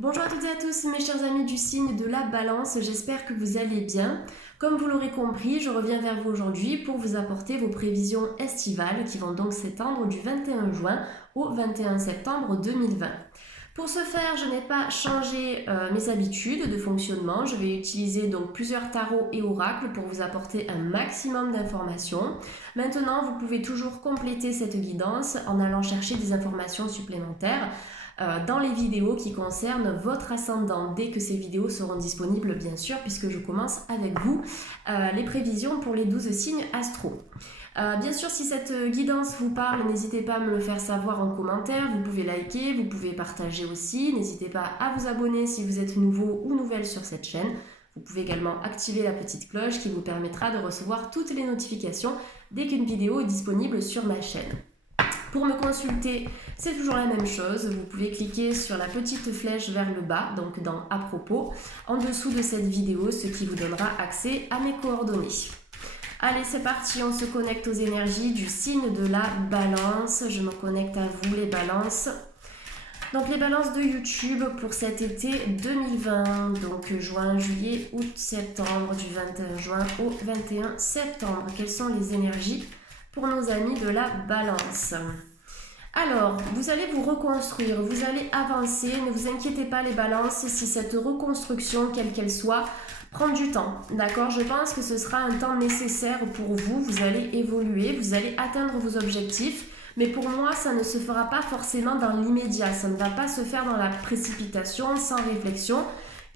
Bonjour à toutes et à tous mes chers amis du signe de la balance, j'espère que vous allez bien. Comme vous l'aurez compris, je reviens vers vous aujourd'hui pour vous apporter vos prévisions estivales qui vont donc s'étendre du 21 juin au 21 septembre 2020. Pour ce faire, je n'ai pas changé mes habitudes de fonctionnement. Je vais utiliser donc plusieurs tarots et oracles pour vous apporter un maximum d'informations. Maintenant, vous pouvez toujours compléter cette guidance en allant chercher des informations supplémentaires dans les vidéos qui concernent votre ascendant, dès que ces vidéos seront disponibles bien sûr, puisque je commence avec vous les prévisions pour les 12 signes astro. Bien sûr, si cette guidance vous parle, n'hésitez pas à me le faire savoir en commentaire, vous pouvez liker, vous pouvez partager aussi, n'hésitez pas à vous abonner si vous êtes nouveau ou nouvelle sur cette chaîne. Vous pouvez également activer la petite cloche qui vous permettra de recevoir toutes les notifications dès qu'une vidéo est disponible sur ma chaîne. Pour me consulter, c'est toujours la même chose. Vous pouvez cliquer sur la petite flèche vers le bas, donc dans à propos, en dessous de cette vidéo, ce qui vous donnera accès à mes coordonnées. Allez, c'est parti, on se connecte aux énergies du signe de la balance. Je me connecte à vous les balances. Donc les balances de YouTube pour cet été 2020, donc juin, juillet, août, septembre, du 21 juin au 21 septembre. Quelles sont les énergies pour nos amis de la balance? Alors, vous allez vous reconstruire, vous allez avancer, ne vous inquiétez pas les balances si cette reconstruction, quelle qu'elle soit, prend du temps, d'accord? Je pense que ce sera un temps nécessaire pour vous, vous allez évoluer, vous allez atteindre vos objectifs, mais pour moi, ça ne se fera pas forcément dans l'immédiat, ça ne va pas se faire dans la précipitation, sans réflexion.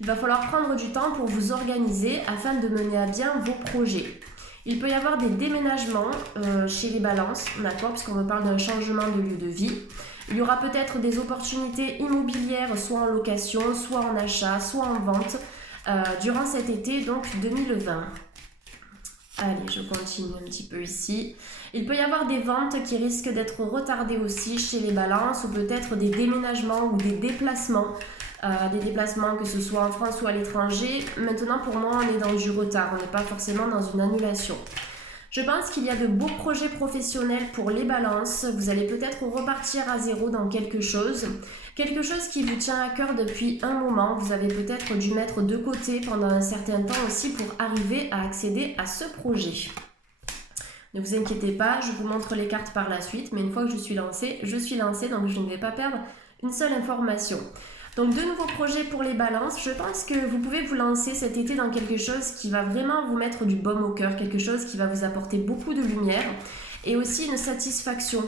Il va falloir prendre du temps pour vous organiser afin de mener à bien vos projets. Il peut y avoir des déménagements chez les balances, d'accord, puisqu'on me parle d'un changement de lieu de vie. Il y aura peut-être des opportunités immobilières, soit en location, soit en achat, soit en vente, durant cet été, donc 2020. Allez, je continue un petit peu ici. Il peut y avoir des ventes qui risquent d'être retardées aussi chez les balances, ou peut-être des déménagements ou des déplacements. Que ce soit en France ou à l'étranger. Maintenant, pour moi, on est dans du retard, on n'est pas forcément dans une annulation. Je pense qu'il y a de beaux projets professionnels pour les balances. Vous allez peut-être repartir à zéro dans quelque chose qui vous tient à cœur depuis un moment. Vous avez peut-être dû mettre de côté pendant un certain temps aussi pour arriver à accéder à ce projet. Ne vous inquiétez pas, je vous montre les cartes par la suite, mais une fois que je suis lancée, donc je ne vais pas perdre une seule information. Donc de nouveaux projets pour les balances, je pense que vous pouvez vous lancer cet été dans quelque chose qui va vraiment vous mettre du baume au cœur, quelque chose qui va vous apporter beaucoup de lumière et aussi une satisfaction.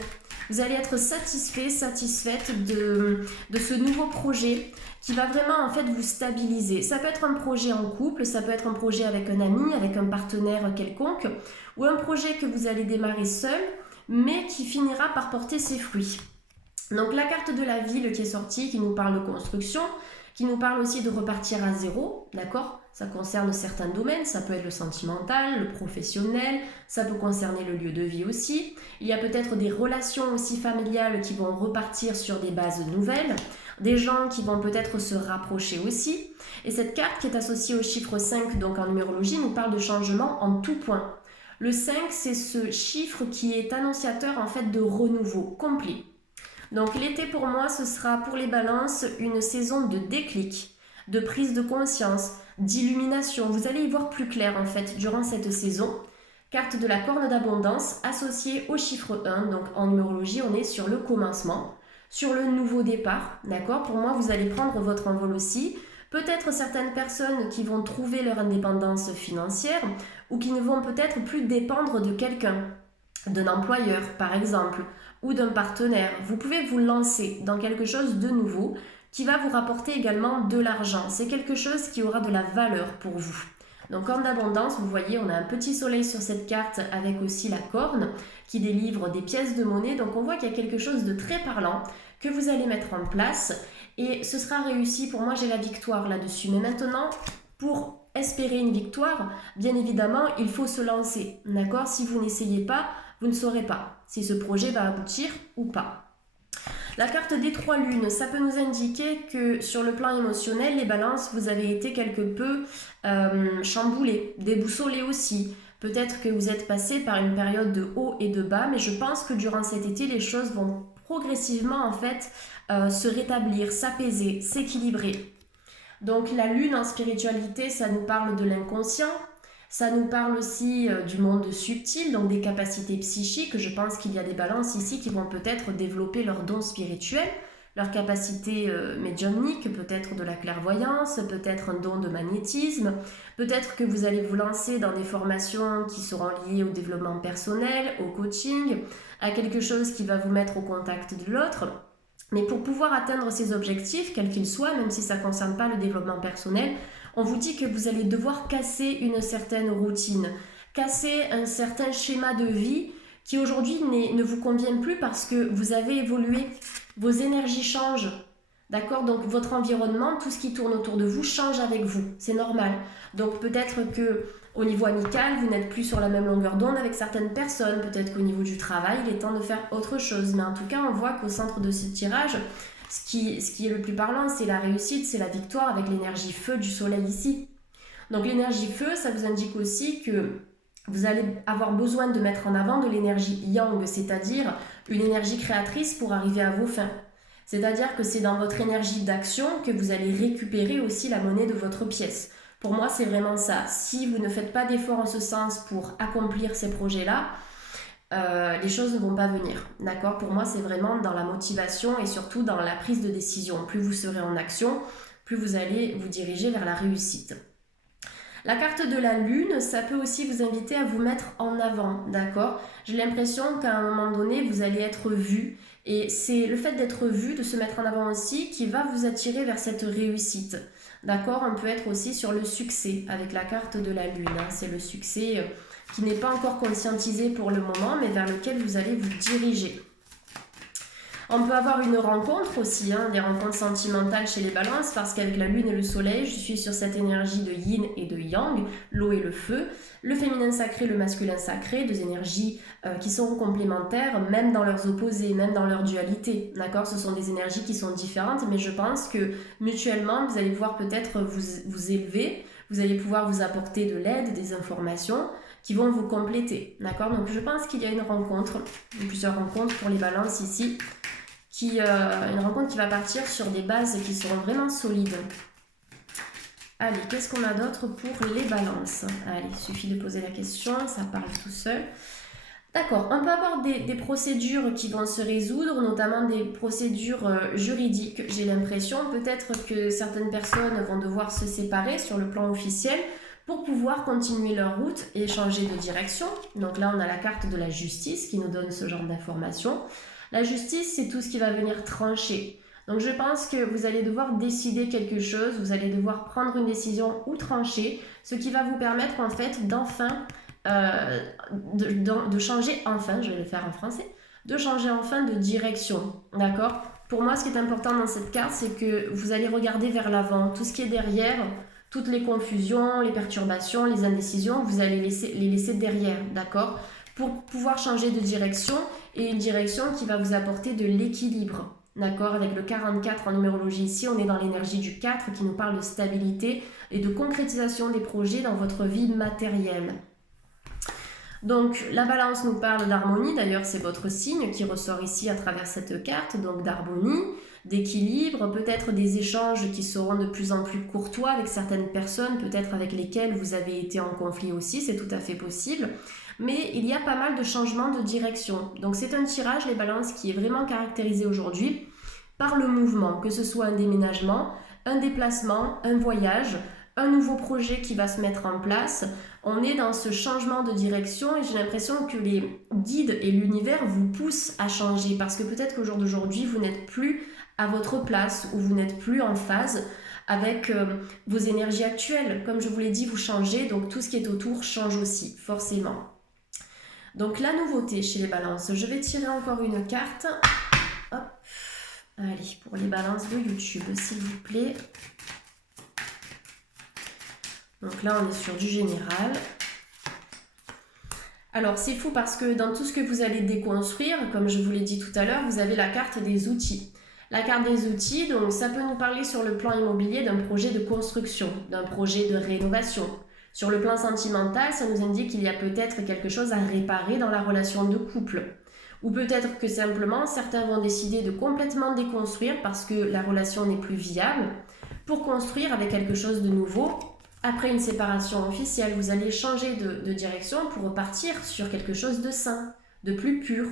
Vous allez être satisfaite de ce nouveau projet qui va vraiment en fait vous stabiliser. Ça peut être un projet en couple, ça peut être un projet avec un ami, avec un partenaire quelconque, ou un projet que vous allez démarrer seul, mais qui finira par porter ses fruits. Donc la carte de la ville qui est sortie, qui nous parle de construction, qui nous parle aussi de repartir à zéro, d'accord? Ça concerne certains domaines, ça peut être le sentimental, le professionnel, ça peut concerner le lieu de vie aussi. Il y a peut-être des relations aussi familiales qui vont repartir sur des bases nouvelles, des gens qui vont peut-être se rapprocher aussi. Et cette carte qui est associée au chiffre 5, donc en numérologie, nous parle de changement en tout point. Le 5, c'est ce chiffre qui est annonciateur en fait de renouveau complet. Donc l'été pour moi, ce sera pour les balances une saison de déclic, de prise de conscience, d'illumination. Vous allez y voir plus clair en fait durant cette saison. Carte de la corne d'abondance associée au chiffre 1. Donc en numérologie, on est sur le commencement, sur le nouveau départ. D'accord? Pour moi, vous allez prendre votre envol aussi. Peut-être certaines personnes qui vont trouver leur indépendance financière ou qui ne vont peut-être plus dépendre de quelqu'un, d'un employeur par exemple, ou d'un partenaire. Vous pouvez vous lancer dans quelque chose de nouveau qui va vous rapporter également de l'argent. C'est quelque chose qui aura de la valeur pour vous. Donc corne d'abondance, vous voyez, on a un petit soleil sur cette carte avec aussi la corne qui délivre des pièces de monnaie. Donc on voit qu'il y a quelque chose de très parlant que vous allez mettre en place et ce sera réussi. Pour moi, j'ai la victoire là-dessus. Mais maintenant, pour espérer une victoire, bien évidemment, il faut se lancer. D'accord? Si vous n'essayez pas, vous ne saurez pas si ce projet va aboutir ou pas. La carte des 3 lunes, ça peut nous indiquer que sur le plan émotionnel, les balances, vous avez été quelque peu chamboulés, déboussolés aussi. Peut-être que vous êtes passé par une période de haut et de bas, mais je pense que durant cet été, les choses vont progressivement en fait se rétablir, s'apaiser, s'équilibrer. Donc la lune en spiritualité, ça nous parle de l'inconscient, ça nous parle aussi du monde subtil, donc des capacités psychiques. Je pense qu'il y a des balances ici qui vont peut-être développer leurs dons spirituels, leurs capacités médiumniques, peut-être de la clairvoyance, peut-être un don de magnétisme, peut-être que vous allez vous lancer dans des formations qui seront liées au développement personnel, au coaching, à quelque chose qui va vous mettre au contact de l'autre. Mais pour pouvoir atteindre ces objectifs, quels qu'ils soient, même si ça ne concerne pas le développement personnel, on vous dit que vous allez devoir casser une certaine routine, casser un certain schéma de vie qui aujourd'hui ne vous convient plus parce que vous avez évolué, vos énergies changent, d'accord? Donc votre environnement, tout ce qui tourne autour de vous change avec vous, c'est normal. Donc peut-être que au niveau amical, vous n'êtes plus sur la même longueur d'onde avec certaines personnes, peut-être qu'au niveau du travail, il est temps de faire autre chose. Mais en tout cas, on voit qu'au centre de ce tirage, ce qui est le plus parlant, c'est la réussite, c'est la victoire avec l'énergie feu du soleil ici. Donc l'énergie feu, ça vous indique aussi que vous allez avoir besoin de mettre en avant de l'énergie yang, c'est-à-dire une énergie créatrice pour arriver à vos fins. C'est-à-dire que c'est dans votre énergie d'action que vous allez récupérer aussi la monnaie de votre pièce. Pour moi, c'est vraiment ça. Si vous ne faites pas d'efforts en ce sens pour accomplir ces projets-là, les choses ne vont pas venir. D'accord? Pour moi, c'est vraiment dans la motivation et surtout dans la prise de décision. Plus vous serez en action, plus vous allez vous diriger vers la réussite. La carte de la lune, ça peut aussi vous inviter à vous mettre en avant, d'accord? J'ai l'impression qu'à un moment donné, vous allez être vu. Et c'est le fait d'être vu, de se mettre en avant aussi, qui va vous attirer vers cette réussite. D'accord? On peut être aussi sur le succès avec la carte de la lune. C'est le succès qui n'est pas encore conscientisé pour le moment, mais vers lequel vous allez vous diriger. On peut avoir une rencontre aussi, des rencontres sentimentales chez les balances, parce qu'avec la lune et le soleil, je suis sur cette énergie de yin et de yang, l'eau et le feu, le féminin sacré, le masculin sacré, deux énergies qui sont complémentaires, même dans leurs opposés, même dans leur dualité. D'accord? Ce sont des énergies qui sont différentes, mais je pense que mutuellement, vous allez pouvoir peut-être vous élever, vous allez pouvoir vous apporter de l'aide, des informations qui vont vous compléter. D'accord? Donc je pense qu'il y a une rencontre, plusieurs rencontres pour les balances ici, une rencontre qui va partir sur des bases qui seront vraiment solides. Allez, qu'est-ce qu'on a d'autre pour les balances? Allez, il suffit de poser la question, ça parle tout seul. D'accord, on peut avoir des procédures qui vont se résoudre, notamment des procédures juridiques. J'ai l'impression peut-être que certaines personnes vont devoir se séparer sur le plan officiel pour pouvoir continuer leur route et changer de direction. Donc là, on a la carte de la justice qui nous donne ce genre d'informations. La justice, c'est tout ce qui va venir trancher. Donc je pense que vous allez devoir décider quelque chose, vous allez devoir prendre une décision ou trancher, ce qui va vous permettre en fait d'enfin, de changer enfin, je vais le faire en français, de changer enfin de direction, d'accord? Pour moi, ce qui est important dans cette carte, c'est que vous allez regarder vers l'avant, tout ce qui est derrière, toutes les confusions, les perturbations, les indécisions, vous allez les laisser derrière, d'accord? Pour pouvoir changer de direction et une direction qui va vous apporter de l'équilibre. D'accord? Avec le 44 en numérologie ici, on est dans l'énergie du 4 qui nous parle de stabilité et de concrétisation des projets dans votre vie matérielle. Donc la balance nous parle d'harmonie, d'ailleurs c'est votre signe qui ressort ici à travers cette carte, donc d'harmonie, d'équilibre, peut-être des échanges qui seront de plus en plus courtois avec certaines personnes, peut-être avec lesquelles vous avez été en conflit aussi, c'est tout à fait possible. Mais il y a pas mal de changements de direction. Donc c'est un tirage, les balances, qui est vraiment caractérisé aujourd'hui par le mouvement, que ce soit un déménagement, un déplacement, un voyage, un nouveau projet qui va se mettre en place. On est dans ce changement de direction et j'ai l'impression que les guides et l'univers vous poussent à changer parce que peut-être qu'au jour d'aujourd'hui, vous n'êtes plus à votre place ou vous n'êtes plus en phase avec vos énergies actuelles. Comme je vous l'ai dit, vous changez, donc tout ce qui est autour change aussi, forcément. Donc la nouveauté chez les balances, je vais tirer encore une carte. Hop. Allez, pour les balances de YouTube, s'il vous plaît. Donc là, on est sur du général. Alors, c'est fou parce que dans tout ce que vous allez déconstruire, comme je vous l'ai dit tout à l'heure, vous avez la carte des outils. La carte des outils, donc ça peut nous parler sur le plan immobilier d'un projet de construction, d'un projet de rénovation. Sur le plan sentimental, ça nous indique qu'il y a peut-être quelque chose à réparer dans la relation de couple. Ou peut-être que simplement, certains vont décider de complètement déconstruire parce que la relation n'est plus viable, pour construire avec quelque chose de nouveau. Après une séparation officielle, vous allez changer de direction pour repartir sur quelque chose de sain, de plus pur,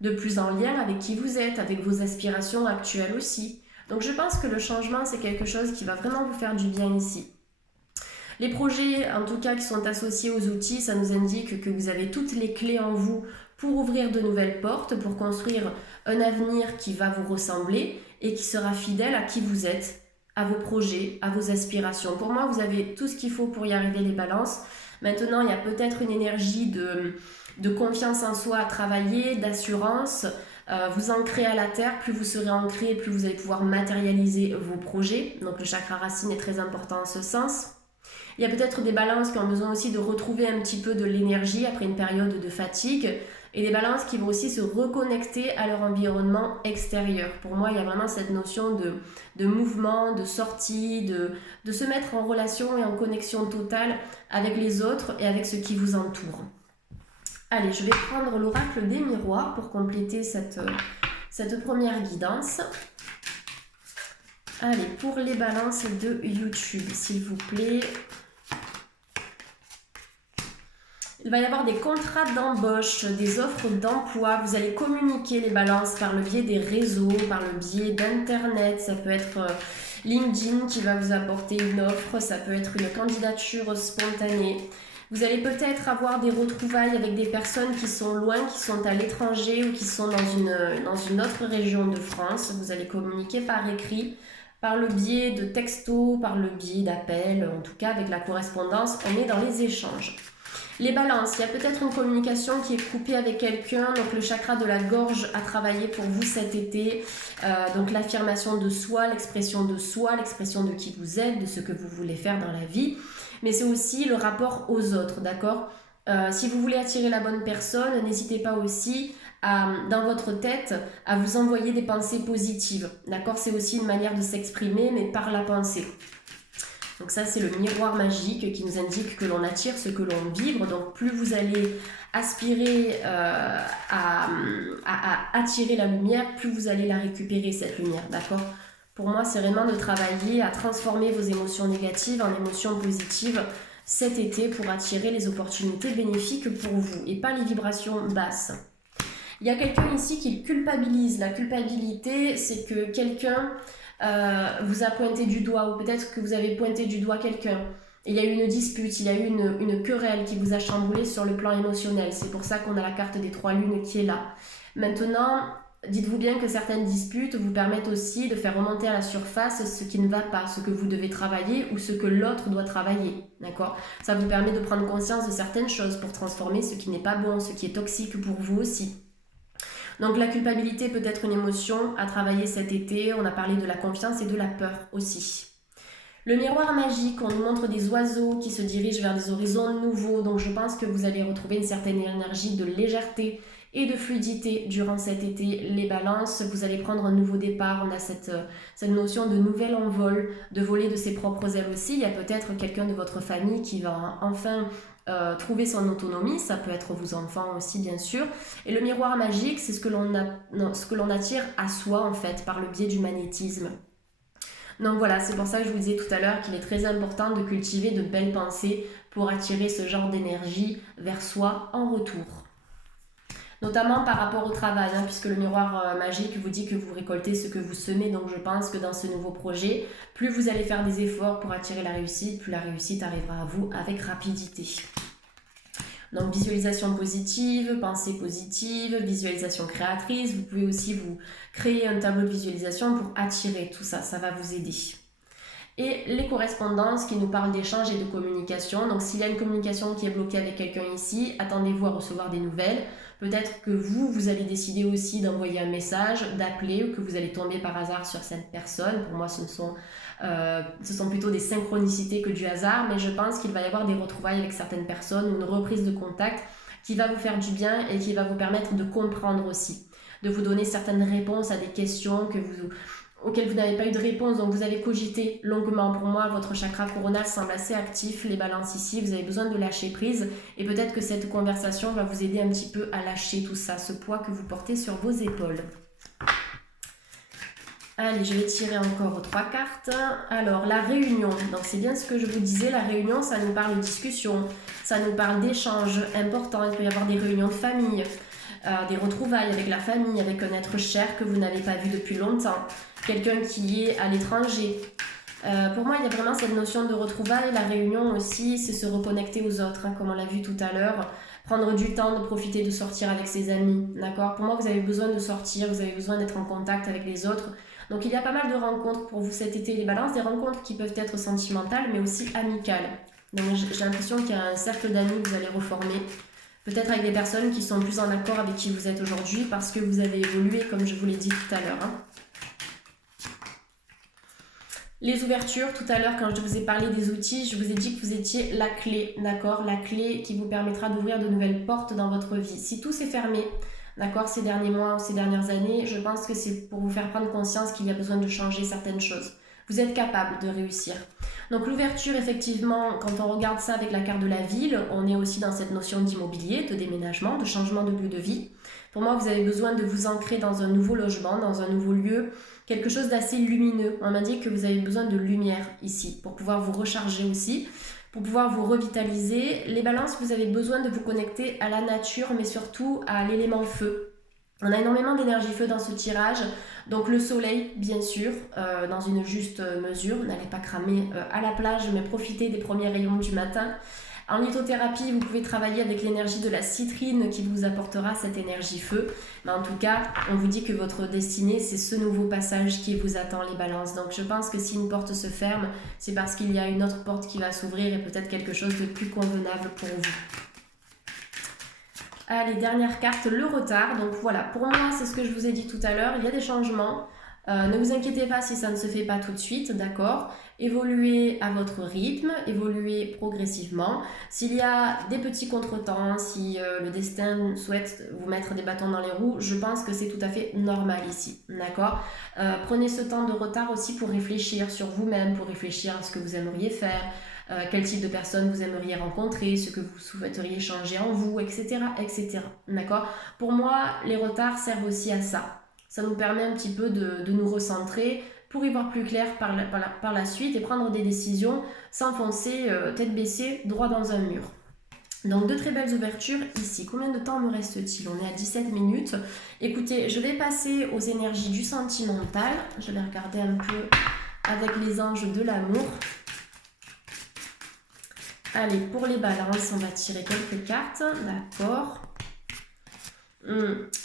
de plus en lien avec qui vous êtes, avec vos aspirations actuelles aussi. Donc je pense que le changement, c'est quelque chose qui va vraiment vous faire du bien ici. Les projets, en tout cas, qui sont associés aux outils, ça nous indique que vous avez toutes les clés en vous pour ouvrir de nouvelles portes, pour construire un avenir qui va vous ressembler et qui sera fidèle à qui vous êtes, à vos projets, à vos aspirations. Pour moi, vous avez tout ce qu'il faut pour y arriver, les balances. Maintenant, il y a peut-être une énergie de confiance en soi à travailler, d'assurance. Vous ancrez à la terre, plus vous serez ancré, plus vous allez pouvoir matérialiser vos projets. Donc le chakra racine est très important en ce sens. Il y a peut-être des balances qui ont besoin aussi de retrouver un petit peu de l'énergie après une période de fatigue, et des balances qui vont aussi se reconnecter à leur environnement extérieur. Pour moi, il y a vraiment cette notion de mouvement, de sortie, de se mettre en relation et en connexion totale avec les autres et avec ce qui vous entoure. Allez, je vais prendre l'oracle des miroirs pour compléter cette première guidance. Allez, pour les balances de YouTube, s'il vous plaît. Il va y avoir des contrats d'embauche, des offres d'emploi. Vous allez communiquer les balances par le biais des réseaux, par le biais d'Internet. Ça peut être LinkedIn qui va vous apporter une offre. Ça peut être une candidature spontanée. Vous allez peut-être avoir des retrouvailles avec des personnes qui sont loin, qui sont à l'étranger ou qui sont dans une autre région de France. Vous allez communiquer par écrit, par le biais de textos, par le biais d'appels. En tout cas, avec la correspondance, on est dans les échanges. Les balances, il y a peut-être une communication qui est coupée avec quelqu'un, donc le chakra de la gorge a travaillé pour vous cet été, donc l'affirmation de soi, l'expression de qui vous êtes, de ce que vous voulez faire dans la vie, mais c'est aussi le rapport aux autres, d'accord ? Si vous voulez attirer la bonne personne, n'hésitez pas aussi dans votre tête à vous envoyer des pensées positives, d'accord ? C'est aussi une manière de s'exprimer, mais par la pensée. Donc ça, c'est le miroir magique qui nous indique que l'on attire ce que l'on vibre. Donc plus vous allez aspirer à attirer la lumière, plus vous allez la récupérer, cette lumière, d'accord ? Pour moi, c'est vraiment de travailler à transformer vos émotions négatives en émotions positives cet été pour attirer les opportunités bénéfiques pour vous et pas les vibrations basses. Il y a quelqu'un ici qui culpabilise. La culpabilité, c'est que quelqu'un vous a pointé du doigt, ou peut-être que vous avez pointé du doigt quelqu'un. Il y a eu une dispute, il y a eu une querelle qui vous a chamboulé sur le plan émotionnel. C'est pour ça qu'on a la carte des 3 lunes qui est là. Maintenant, dites-vous bien que certaines disputes vous permettent aussi de faire remonter à la surface ce qui ne va pas, ce que vous devez travailler ou ce que l'autre doit travailler. D'accord ? Ça vous permet de prendre conscience de certaines choses pour transformer ce qui n'est pas bon, ce qui est toxique pour vous aussi. Donc la culpabilité peut être une émotion à travailler cet été. On a parlé de la confiance et de la peur aussi. Le miroir magique, on nous montre des oiseaux qui se dirigent vers des horizons nouveaux. Donc je pense que vous allez retrouver une certaine énergie de légèreté et de fluidité durant cet été. Les balances, vous allez prendre un nouveau départ. On a cette notion de nouvel envol, de voler de ses propres ailes aussi. Il y a peut-être quelqu'un de votre famille qui va enfin trouver son autonomie. Ça peut être vos enfants aussi, bien sûr. Et le miroir magique, c'est ce que l'on attire à soi, en fait, par le biais du magnétisme. Donc voilà, c'est pour ça que je vous disais tout à l'heure qu'il est très important de cultiver de belles pensées pour attirer ce genre d'énergie vers soi en retour. Notamment par rapport au travail, puisque le miroir magique vous dit que vous récoltez ce que vous semez. Donc je pense que dans ce nouveau projet, plus vous allez faire des efforts pour attirer la réussite, plus la réussite arrivera à vous avec rapidité. Donc visualisation positive, pensée positive, visualisation créatrice. Vous pouvez aussi vous créer un tableau de visualisation pour attirer tout ça, ça va vous aider. Et les correspondances qui nous parlent d'échange et de communication. Donc s'il y a une communication qui est bloquée avec quelqu'un ici, attendez-vous à recevoir des nouvelles. Peut-être que vous allez décider aussi d'envoyer un message, d'appeler, ou que vous allez tomber par hasard sur cette personne. Pour moi, ce sont plutôt des synchronicités que du hasard, mais je pense qu'il va y avoir des retrouvailles avec certaines personnes ou une reprise de contact qui va vous faire du bien et qui va vous permettre de comprendre aussi, de vous donner certaines réponses à des questions que auquel vous n'avez pas eu de réponse, donc vous avez cogité longuement. Pour moi, votre chakra coronal semble assez actif, les balances ici, vous avez besoin de lâcher prise et peut-être que cette conversation va vous aider un petit peu à lâcher tout ça, ce poids que vous portez sur vos épaules. Allez, je vais tirer encore 3 cartes. Alors, la réunion. Donc, c'est bien ce que je vous disais. La réunion, ça nous parle de discussion. Ça nous parle d'échanges importants. Il peut y avoir des réunions de famille, des retrouvailles avec la famille, avec un être cher que vous n'avez pas vu depuis longtemps. Quelqu'un qui est à l'étranger. Pour moi, il y a vraiment cette notion de retrouvailles. La réunion aussi, c'est se reconnecter aux autres, hein, comme on l'a vu tout à l'heure. Prendre du temps, de profiter de sortir avec ses amis. D'accord ? Pour moi, vous avez besoin de sortir, vous avez besoin d'être en contact avec les autres. Donc il y a pas mal de rencontres pour vous cet été, les balances, des rencontres qui peuvent être sentimentales mais aussi amicales. Donc j'ai l'impression qu'il y a un cercle d'amis que vous allez reformer, peut-être avec des personnes qui sont plus en accord avec qui vous êtes aujourd'hui parce que vous avez évolué comme je vous l'ai dit tout à l'heure. Hein. Les ouvertures, tout à l'heure quand je vous ai parlé des outils, je vous ai dit que vous étiez la clé, d'accord ? La clé qui vous permettra d'ouvrir de nouvelles portes dans votre vie. Si tout s'est fermé, d'accord, ces derniers mois ou ces dernières années, je pense que c'est pour vous faire prendre conscience qu'il y a besoin de changer certaines choses. Vous êtes capable de réussir. Donc l'ouverture, effectivement, quand on regarde ça avec la carte de la ville, on est aussi dans cette notion d'immobilier, de déménagement, de changement de lieu de vie. Pour moi, vous avez besoin de vous ancrer dans un nouveau logement, dans un nouveau lieu, quelque chose d'assez lumineux. On m'a dit que vous avez besoin de lumière ici, pour pouvoir vous recharger aussi. Pour pouvoir vous revitaliser, les balances, vous avez besoin de vous connecter à la nature, mais surtout à l'élément feu. On a énormément d'énergie feu dans ce tirage, donc le soleil, bien sûr, dans une juste mesure. N'allez pas cramer à la plage, mais profitez des premiers rayons du matin. En lithothérapie, vous pouvez travailler avec l'énergie de la citrine qui vous apportera cette énergie feu. Mais en tout cas, on vous dit que votre destinée, c'est ce nouveau passage qui vous attend, les balances. Donc je pense que si une porte se ferme, c'est parce qu'il y a une autre porte qui va s'ouvrir et peut-être quelque chose de plus convenable pour vous. Allez, dernière carte, le retard. Donc voilà, pour moi, c'est ce que je vous ai dit tout à l'heure. Il y a des changements. Ne vous inquiétez pas si ça ne se fait pas tout de suite, d'accord ? Évoluez à votre rythme, évoluez progressivement. S'il y a des petits contretemps, si le destin souhaite vous mettre des bâtons dans les roues, je pense que c'est tout à fait normal ici, d'accord ? Prenez ce temps de retard aussi pour réfléchir sur vous-même, pour réfléchir à ce que vous aimeriez faire, quel type de personne vous aimeriez rencontrer, ce que vous souhaiteriez changer en vous, etc., etc., d'accord ? Pour moi, les retards servent aussi à ça. Ça nous permet un petit peu de nous recentrer pour y voir plus clair par la suite et prendre des décisions sans foncer tête baissée droit dans un mur. Donc de très belles ouvertures ici. Combien de temps me reste-t-il ? On est à 17 minutes. Écoutez, je vais passer aux énergies du sentimental. Je vais regarder un peu avec les anges de l'amour. Allez, pour les balances, on va tirer quelques cartes. D'accord.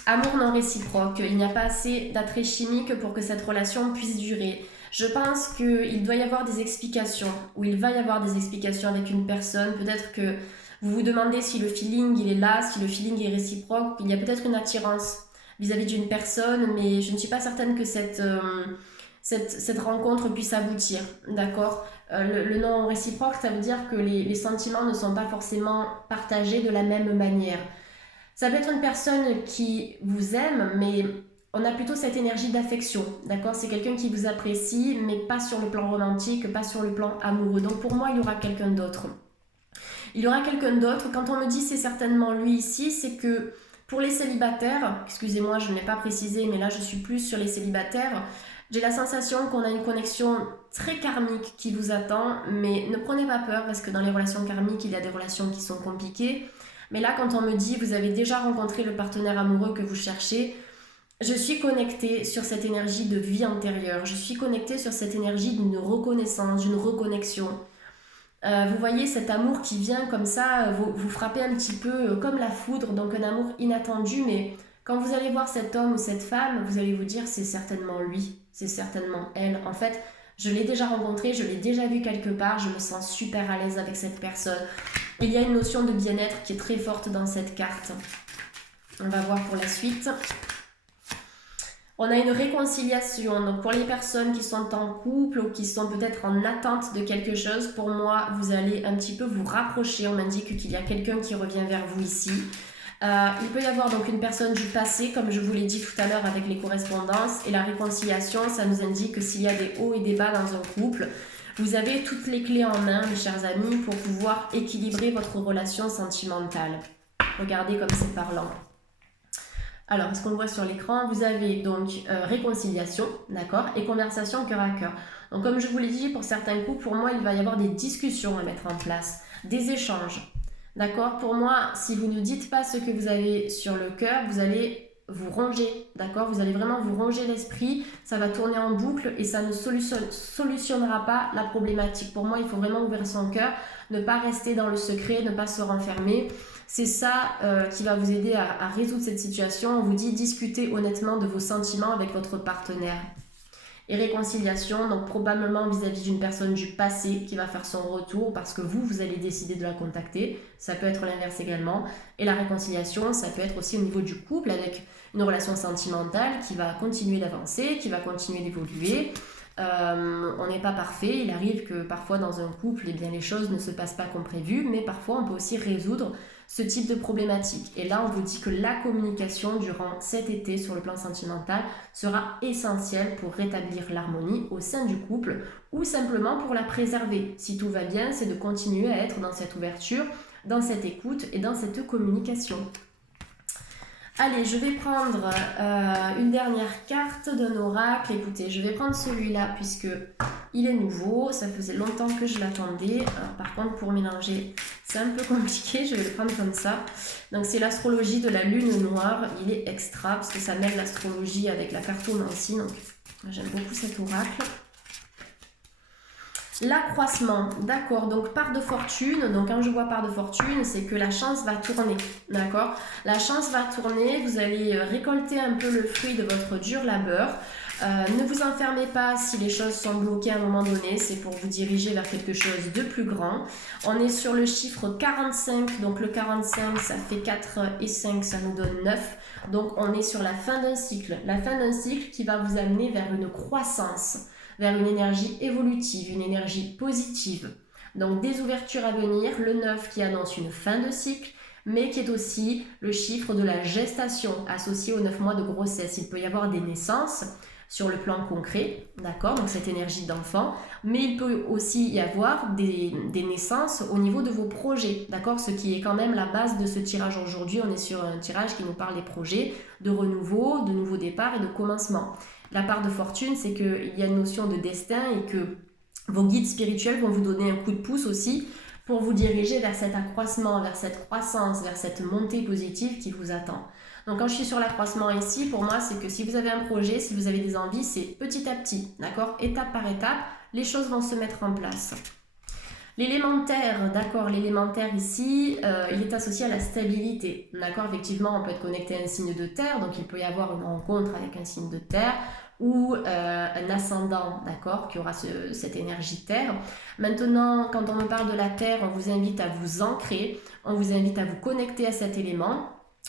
Amour non réciproque, il n'y a pas assez d'attrait chimique pour que cette relation puisse durer. Je pense qu'il doit y avoir des explications, ou il va y avoir des explications avec une personne. Peut-être que vous vous demandez si le feeling il est là, si le feeling est réciproque. Il y a peut-être une attirance vis-à-vis d'une personne, mais je ne suis pas certaine que cette rencontre puisse aboutir, d'accord ? Le non réciproque, ça veut dire que les sentiments ne sont pas forcément partagés de la même manière. Ça peut être une personne qui vous aime, mais on a plutôt cette énergie d'affection, d'accord ? C'est quelqu'un qui vous apprécie, mais pas sur le plan romantique, pas sur le plan amoureux. Donc pour moi, il y aura quelqu'un d'autre. Il y aura quelqu'un d'autre. Quand on me dit c'est certainement lui ici, c'est que pour les célibataires, excusez-moi, je ne l'ai pas précisé, mais là je suis plus sur les célibataires, j'ai la sensation qu'on a une connexion très karmique qui vous attend, mais ne prenez pas peur parce que dans les relations karmiques, il y a des relations qui sont compliquées. Mais là, quand on me dit, vous avez déjà rencontré le partenaire amoureux que vous cherchez, je suis connectée sur cette énergie de vie antérieure. Je suis connectée sur cette énergie d'une reconnaissance, d'une reconnexion. Vous voyez cet amour qui vient comme ça, vous frappez un petit peu comme la foudre, donc un amour inattendu. Mais quand vous allez voir cet homme ou cette femme, vous allez vous dire, c'est certainement lui, c'est certainement elle. En fait, je l'ai déjà rencontré, je l'ai déjà vu quelque part, je me sens super à l'aise avec cette personne. Il y a une notion de bien-être qui est très forte dans cette carte. On va voir pour la suite. On a une réconciliation. Donc pour les personnes qui sont en couple ou qui sont peut-être en attente de quelque chose, pour moi, vous allez un petit peu vous rapprocher. On m'indique qu'il y a quelqu'un qui revient vers vous ici. Il peut y avoir donc une personne du passé, comme je vous l'ai dit tout à l'heure avec les correspondances, et la réconciliation, ça nous indique que s'il y a des hauts et des bas dans un couple, vous avez toutes les clés en main, mes chers amis, pour pouvoir équilibrer votre relation sentimentale. Regardez comme c'est parlant. Alors, ce qu'on voit sur l'écran, vous avez donc réconciliation, d'accord, et conversation cœur à cœur. Donc, comme je vous l'ai dit, pour certains couples, pour moi, il va y avoir des discussions à mettre en place, des échanges. D'accord? Pour moi, si vous ne dites pas ce que vous avez sur le cœur, vous allez vous ronger. D'accord? Vous allez vraiment vous ronger l'esprit. Ça va tourner en boucle et ça ne solutionnera pas la problématique. Pour moi, il faut vraiment ouvrir son cœur, ne pas rester dans le secret, ne pas se renfermer. C'est ça qui va vous aider à résoudre cette situation. On vous dit discutez honnêtement de vos sentiments avec votre partenaire. Et réconciliation, donc probablement vis-à-vis d'une personne du passé qui va faire son retour parce que vous allez décider de la contacter. Ça peut être l'inverse également. Et la réconciliation, ça peut être aussi au niveau du couple avec une relation sentimentale qui va continuer d'avancer, qui va continuer d'évoluer. On n'est pas parfait. Il arrive que parfois dans un couple, eh bien, les choses ne se passent pas comme prévu, mais parfois on peut aussi résoudre ce type de problématique. Et là, on vous dit que la communication durant cet été sur le plan sentimental sera essentielle pour rétablir l'harmonie au sein du couple ou simplement pour la préserver. Si tout va bien, c'est de continuer à être dans cette ouverture, dans cette écoute et dans cette communication. Allez, je vais prendre une dernière carte d'un oracle. Écoutez, je vais prendre celui-là puisque il est nouveau. Ça faisait longtemps que je l'attendais. Par contre, pour mélanger, c'est un peu compliqué. Je vais le prendre comme ça. Donc, c'est l'astrologie de la lune noire. Il est extra parce que ça mêle l'astrologie avec la cartomancie. Donc, j'aime beaucoup cet oracle. L'accroissement, d'accord, donc part de fortune, donc quand je vois part de fortune, c'est que la chance va tourner, d'accord? La chance va tourner, vous allez récolter un peu le fruit de votre dur labeur. Ne vous enfermez pas si les choses sont bloquées à un moment donné, c'est pour vous diriger vers quelque chose de plus grand. On est sur le chiffre 45, donc le 45 ça fait 4 et 5, ça nous donne 9. Donc on est sur la fin d'un cycle qui va vous amener vers une croissance, vers une énergie évolutive, une énergie positive. Donc des ouvertures à venir, le 9 qui annonce une fin de cycle, mais qui est aussi le chiffre de la gestation associé aux 9 mois de grossesse. Il peut y avoir des naissances sur le plan concret, d'accord, donc cette énergie d'enfant, mais il peut aussi y avoir des naissances au niveau de vos projets, d'accord, ce qui est quand même la base de ce tirage aujourd'hui. On est sur un tirage qui nous parle des projets, de renouveau, de nouveaux départs et de commencement. La part de fortune, c'est qu'il y a une notion de destin et que vos guides spirituels vont vous donner un coup de pouce aussi pour vous diriger vers cet accroissement, vers cette croissance, vers cette montée positive qui vous attend. Donc quand je suis sur l'accroissement ici, pour moi, c'est que si vous avez un projet, si vous avez des envies, c'est petit à petit, d'accord, étape par étape, les choses vont se mettre en place. L'élémentaire, d'accord, l'élémentaire ici, il est associé à la stabilité, d'accord, effectivement, on peut être connecté à un signe de terre, donc il peut y avoir une rencontre avec un signe de terre, ou un ascendant, d'accord, qui aura cette énergie terre. Maintenant, quand on me parle de la terre, on vous invite à vous ancrer, on vous invite à vous connecter à cet élément.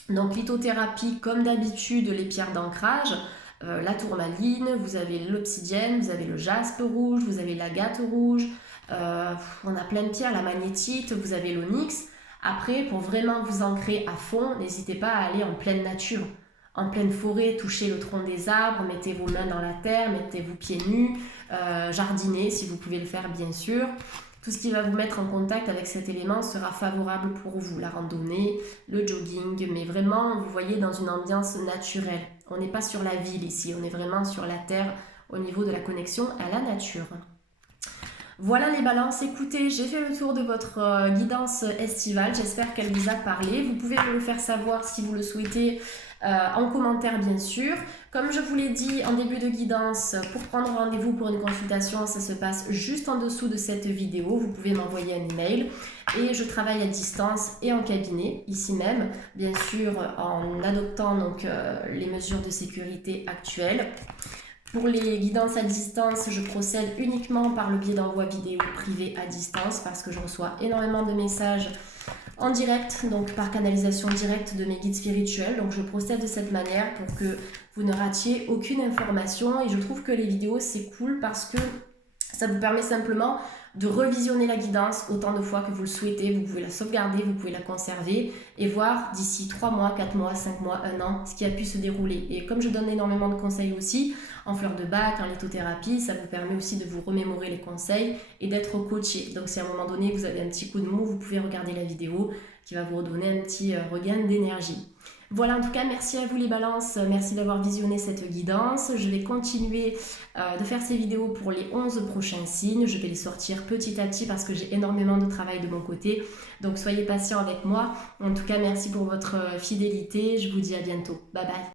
Donc lithothérapie, comme d'habitude, les pierres d'ancrage, la tourmaline, vous avez l'obsidienne, vous avez le jaspe rouge, vous avez l'agate rouge, on a plein de pierres, la magnétite, vous avez l'onyx. Après, pour vraiment vous ancrer à fond, n'hésitez pas à aller en pleine nature, en pleine forêt, touchez le tronc des arbres, mettez vos mains dans la terre, mettez-vous pieds nus, jardinez si vous pouvez le faire bien sûr. Tout ce qui va vous mettre en contact avec cet élément sera favorable pour vous. La randonnée, le jogging, mais vraiment, vous voyez, dans une ambiance naturelle. On n'est pas sur la ville ici, on est vraiment sur la terre au niveau de la connexion à la nature. Voilà les balances, écoutez, j'ai fait le tour de votre guidance estivale, j'espère qu'elle vous a parlé. Vous pouvez me le faire savoir si vous le souhaitez en commentaire bien sûr. Comme je vous l'ai dit en début de guidance, pour prendre rendez-vous pour une consultation, ça se passe juste en dessous de cette vidéo. Vous pouvez m'envoyer un email et je travaille à distance et en cabinet, ici même, bien sûr en adoptant donc, les mesures de sécurité actuelles. Pour les guidances à distance, je procède uniquement par le biais d'envoi vidéo privé à distance parce que je reçois énormément de messages en direct, donc par canalisation directe de mes guides spirituels. Donc je procède de cette manière pour que vous ne ratiez aucune information et je trouve que les vidéos c'est cool parce que Ça vous permet simplement de revisionner la guidance autant de fois que vous le souhaitez. Vous pouvez la sauvegarder, vous pouvez la conserver et voir d'ici 3 mois, 4 mois, 5 mois, 1 an ce qui a pu se dérouler. Et comme je donne énormément de conseils aussi en fleurs de bac, en lithothérapie, ça vous permet aussi de vous remémorer les conseils et d'être coaché. Donc si à un moment donné vous avez un petit coup de mou, vous pouvez regarder la vidéo qui va vous redonner un petit regain d'énergie. Voilà, en tout cas, merci à vous les balances, merci d'avoir visionné cette guidance. Je vais continuer de faire ces vidéos pour les 11 prochains signes. Je vais les sortir petit à petit parce que j'ai énormément de travail de mon côté. Donc soyez patients avec moi. En tout cas, merci pour votre fidélité. Je vous dis à bientôt. Bye bye.